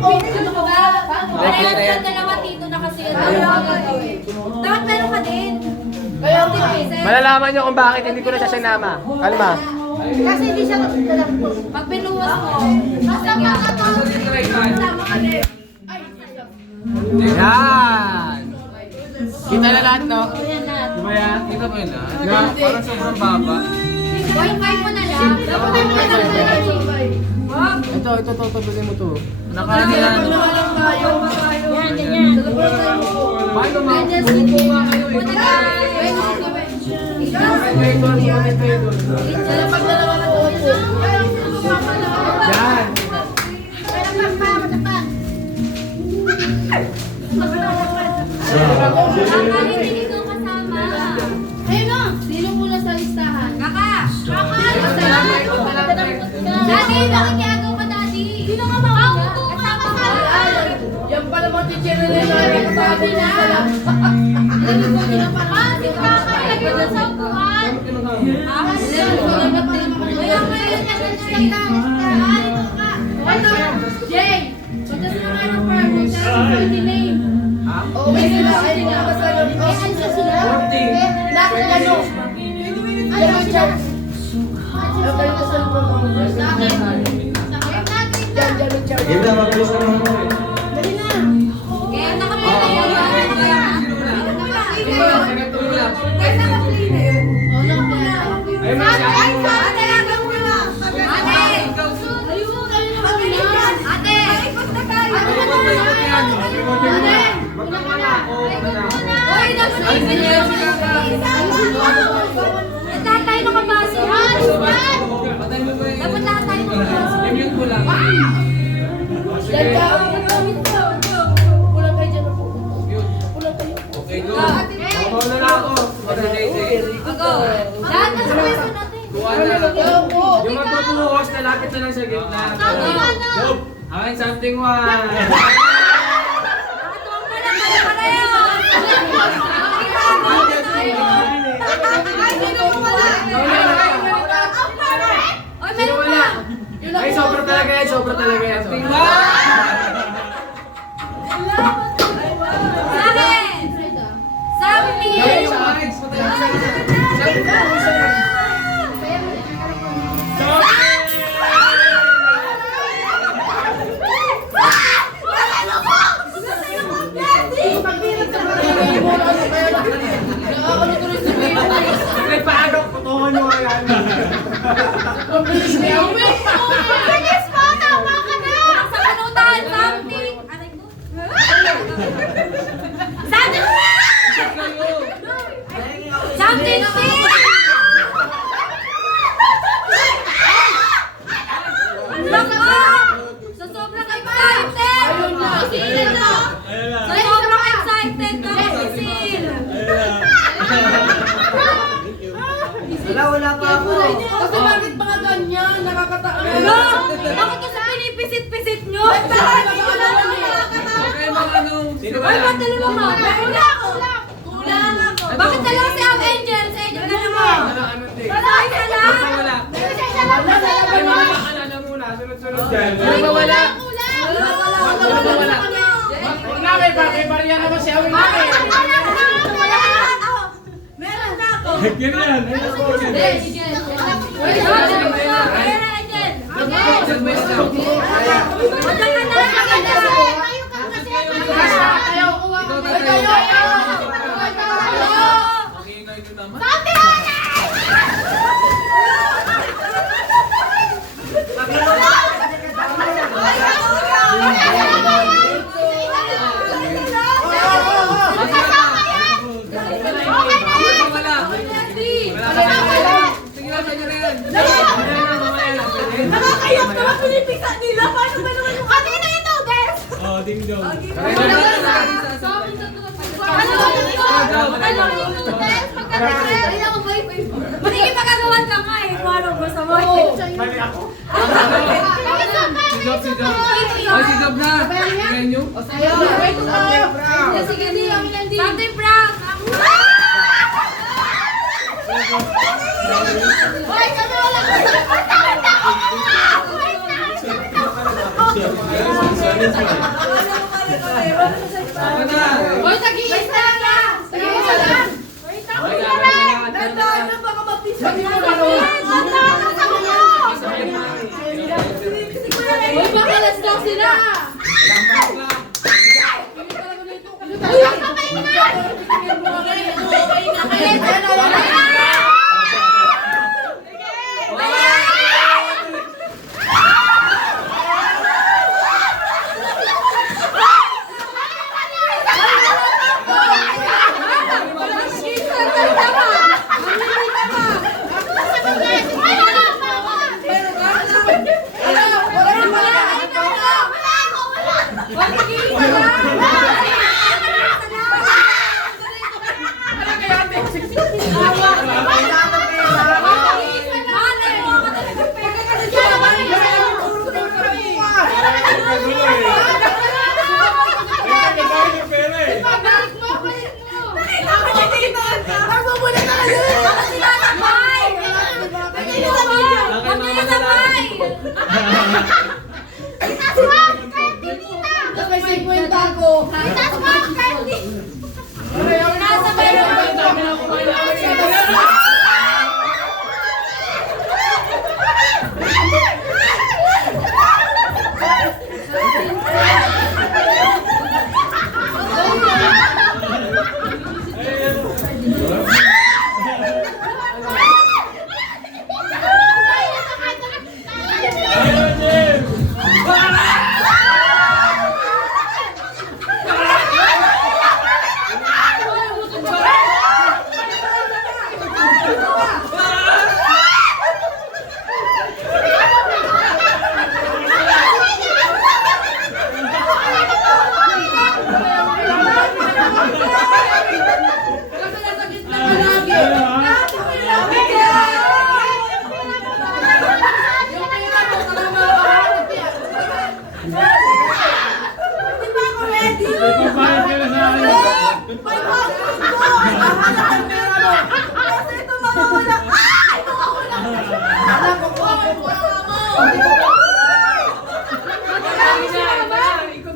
Parang dalawa dito na kasi. Dapat meron ka din. Malalaman nyo kung bakit hindi ko na siya sinama. Alma. Kasi hindi siya nagdadala po. Pag binuwas mo, masama ka to. Masama ka din. Yan. Kita na lahat, no? Ayan na. Diba yan? Kita mo yun ah? Na? Parang sobrang baba. Wi-Fi mo na lang. Dapat mo na lang. Ito, bigay mo to. Nakaano yan? Yan, ganyan. Paano ma? Muna Yan. Hindi ko kasama. Ayun na, sino muna sa listahan? Kaka! Daddy, nakikiagaw ka, Daddy. Sino nga ba? Kasama ka. Yan pa naman teacher na nila. Sabi na. Si Kaka, lagyan mo sa upuan. Kaya ngayon, Jay, punta sa mga ano pa, punta sa pwede name. Okay sila. Ay, nakasalaw. Ano sila? Lahat ng ano. Ay, chat. Give na, mabilis na mga. Kaya nakamit na yun. Ay, mas Lahat tayo nakabasa. Dapat lahat tayo nakabasa. I-mute ko lang. Yan ka. Pulang kayo dyan. Pulang kayo. Okay, go. Ako na lang ako. Ano, JJ? Lahat na sa pwesto natin. Buwan na. Yung magpupuhos na lapit na lang sa gitna. Akin something one. Nakatuwang pa lang pala pareho. Ay, sino mo wala? Oy, meron pa. Ay, sobra talaga yan, sobra talaga yan. Sa akin. Something. Ay, paano? Putuhan nyo kaya. Bilis mo, tama ka na. Sa kanutan, something. Aray ko. Something. Something sing. Ang lako. Sa sobrang excited. Sa sobrang excited na sisil. Wala pa ako. Kasi bakit mga ganyan? Nakakataan. Ano? Bakit ko sa pinipisit-pisit nyo? Okay, mga ano. Ay, ba't dalawa mo? Kulang ako. Bakit dalawa si Ang Angel? Sa Angel dalawa. Ano, hindi. Wala, isa lang. Wala. Isa lang. Ay, mga maalala muna. Sunod-sunod dyan. Ay, Wala. Wala. Huwag na, may bariya naman si Awin na eh. Meron na ako. Ganyan. Okay, ikaw ito naman. Nakakayak naman pinipisa nila. Paano ba naman yung kanina ito, Des? Oh, ding dong. Ano ba yung Des? Magkikipagagawan ka nga eh. Kung ano gusto mo. Mali ako. Si Job, si Job. Ay, si Job na. Tingnan nyo. Something brown. Hoy, kami wala ko. Wait na! Ako na. Hoy, tag-iisa na! Tag-iisa lang! Hoy, Okay, tag-iisa lalagyan lang! na. Tandaan na baka mapisa niyo Hoy, ano. makalas lang sila! Ilang pack lang. May 50 ako.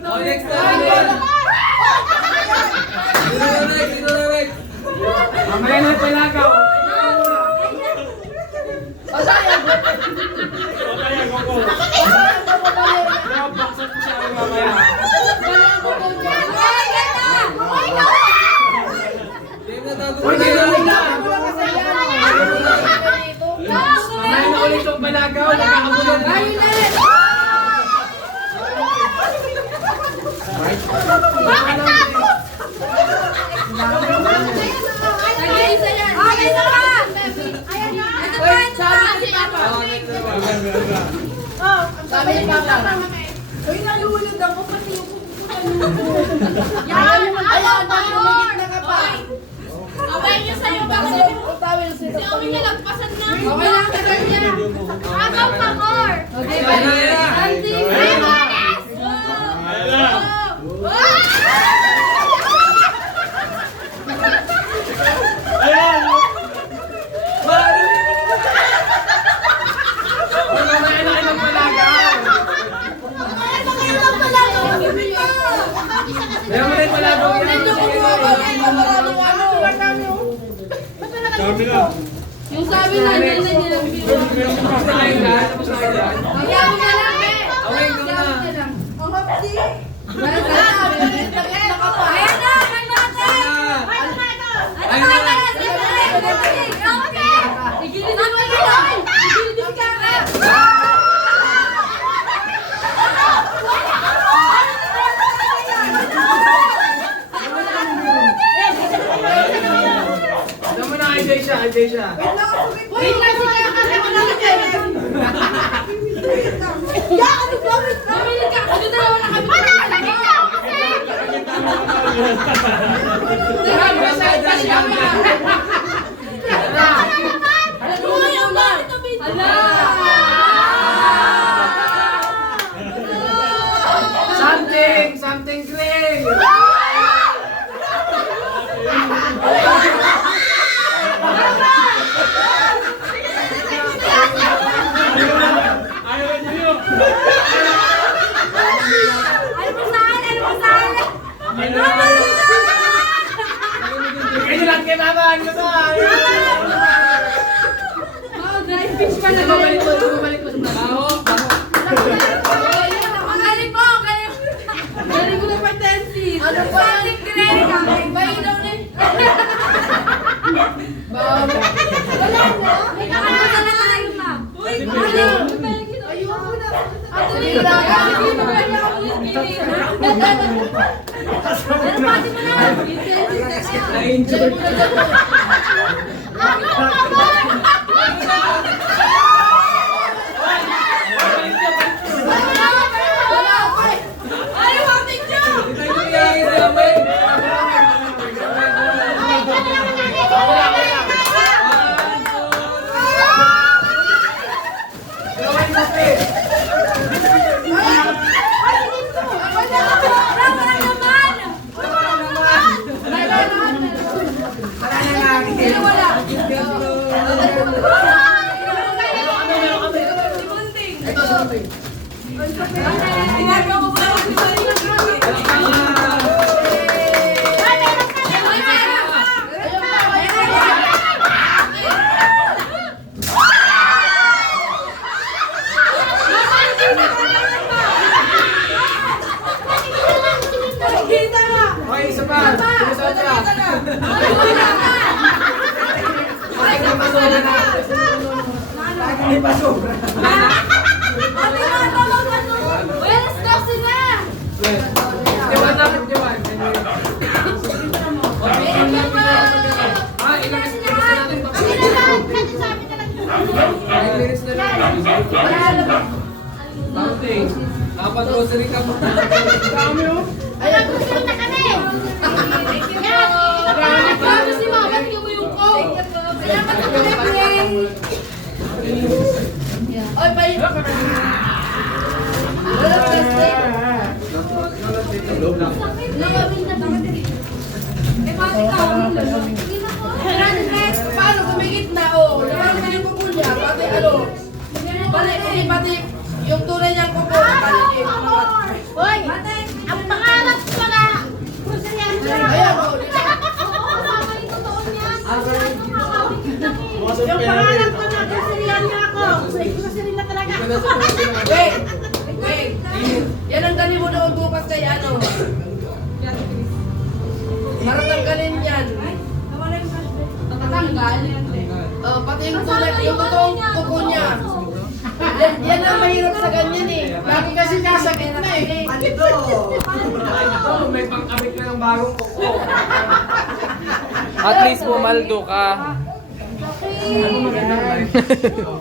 Oh, next time. Sino na next? Mamaya na palagaw. Baksan ko siya mamaya. Mamaya na ulit yung palagaw. Nagkakabulan na. Tag-iisa yan! Okay na ba? Ayan na! Ito pa, ito pa! Sabi ni Papa. Uy, nalulunod ako pati yung Yan! Ayaw, Ayaw! lumigit na ka pa. Abay niyo sa'yo ba? Kasi yung tawel sila. Si Omi nalagpasan na! Okay lang, tagal niya. Agaw pa more! Okay, Ayan na, ayan na. Auntie! Ay, Manes! Mamaya na kayo ng palagaw. Kaya mo na yung palagaw yan. Yung sabi na yun na nilang video. Tapos na kayo lahat. Tapos na kayo lahat. Ayaw na lang eh! Away ka na. Ang hapsi. Ayan na! May natin! Ano ba ito? Igilitin mo yun! Igilitin ka ka! Alam mo na kay Jaysha, kay Jaysha. Wait lang si Kaka! Wala ka dyan! Bumili ka! Ano dalawa na kami? Something great! Ayaw Babalik ko sa baho. Magaling po, galing. Galing ko na pa 10 feet. Ano po yan? Bayi daw na. Wala na. May kakanta na tayo, ma'am. Uy, ayoko na. Ato yung Na-injured. Ito yung nangyayari sa amin. Gawin mo, Pe. Okay, isa pa. Sumusot ka. Bakit na pasobra na? Bakit hindi pasobra? Diwan natin, diwan. Ilang minutes natin pa. Ilang minutes na lang. Mounting. Nakapag-grocery ka mo. Dami oh. Ayan, gusto na kami! Yan! Sabi si Mama, ba't mo yung ko? Ayan, matapos Oy, bayi! Wala plastic! Paano kumigit na? Oh, naman yung kuko niya. Pati ano? Pati yung tunay niyang kuko. Hoy! Ang pangarap ko na! Ayan, oh. Yung pangarap ko na, kasiriyan niya ako. Kasiriyan na talaga. Wait! Wait! Yan ang dali mo doon bukas kay ano. Maratanggalin yan. Tatanggal? Oh, pati yung tunay, yung totoong kuko niya. Yan ang mahirap sa ganyan eh. Lagi kasi nasa gitna eh. Oh, may pangkabit na ng bagong kuko. At least pumaldo ka. Okay.